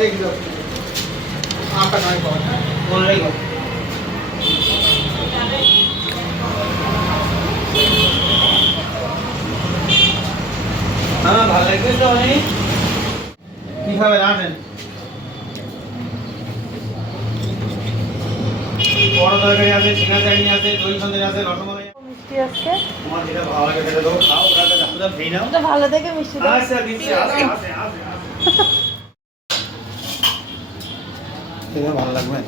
দেখি দাও আটা নাই পাওয়া মনে রাখো। হ্যাঁ ভালো লাগবে তো অনেক। কি খাবে জানেন? বড় তরকারি আছে, ঝিঙা চাটনি আছে, দই সন্দেশ আছে, রসমালাই মিষ্টি আছে। তোমার যেটা ভালো লাগে সেটা দাও, খাও, ওটাকে দাম খেয়ে নাও। এটা ভালো দেখে মিষ্টি দাও। আচ্ছা দিচ্ছি, আসে। এটা ভালো লাগবে।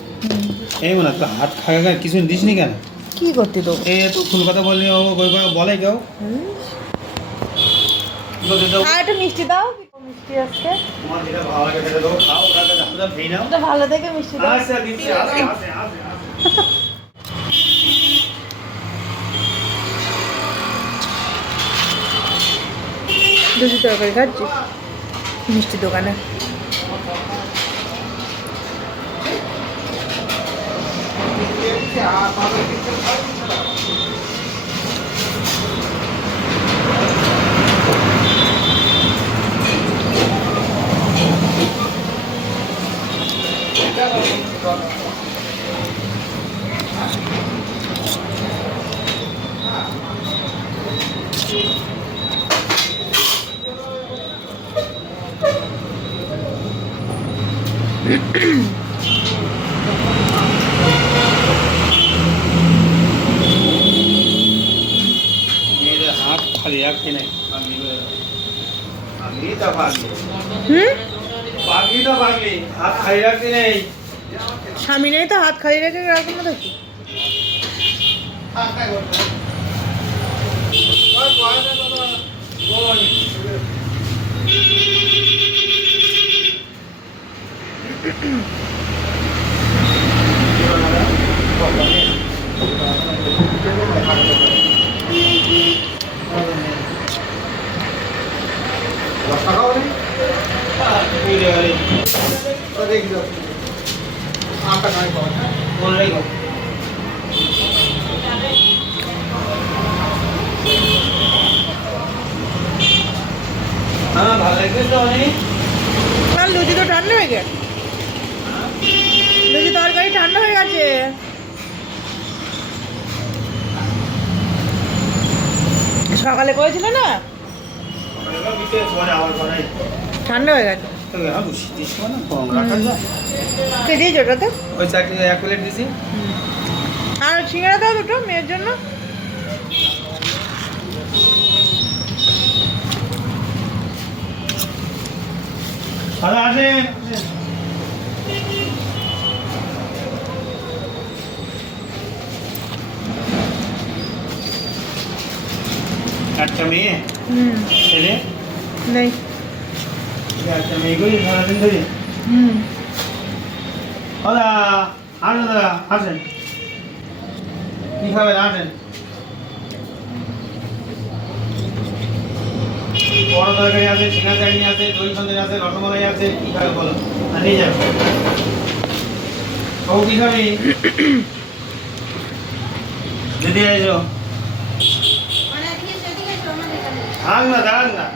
এই মনে তো হাত খাগা কিছু দিসনি কেন? কি করতে দেবো? এই তো ফুল কথা বললি ও বলে কেউ? আর একটু মিষ্টি দাও। মিষ্টি আছে। তোমার যেটা ভালো লাগে সেটা দাও, খাও, ওটাকে দাম খেয়ে নাও। এটা ভালো দেখে মিষ্টি দাও। আচ্ছা দিচ্ছি, আসে। দুধ তরকারি খাচ্ছি মিষ্টি দোকানে। मेरे हाथ खाली रखे नहीं अभी तो भागली हाथ खाली रखती नहीं। স্বামী নেই তো হাত খালি রেখে রাখবো না দেখি। देखी दो आटा नहीं पाओ बोल रही हो। हाँ भाলো লাগবে তো অনেক। আর লুচি তো ঠান্ডা হয়ে গেছে। লুচি তরকারি ঠান্ডা হয়ে গেছে। সকালে করেছিল না ঠান্ডা হয়ে গেছে। কে দিয়েছো ওটাতে? ওই চাকরি এক প্লেট দিছি। আর সিঙ্গারা দাও দুটো মেয়ের জন্য। দাদা আসেন। একটা মেয়ে ছেলে নেই। একটা মেয়েগুলি সারাদিন ধরে দাদা আসেন, দাদা আসেন। কি খাবেন আসেন? বড় তরকারি আছে, ঝিঙা চাটনি আছে, দই সন্দেশ আছে, রসমালাই আছে, কি খাবে বলো আর নিয়ে যাবে। ও কি খাবি? দিদি আইসো। থাক না।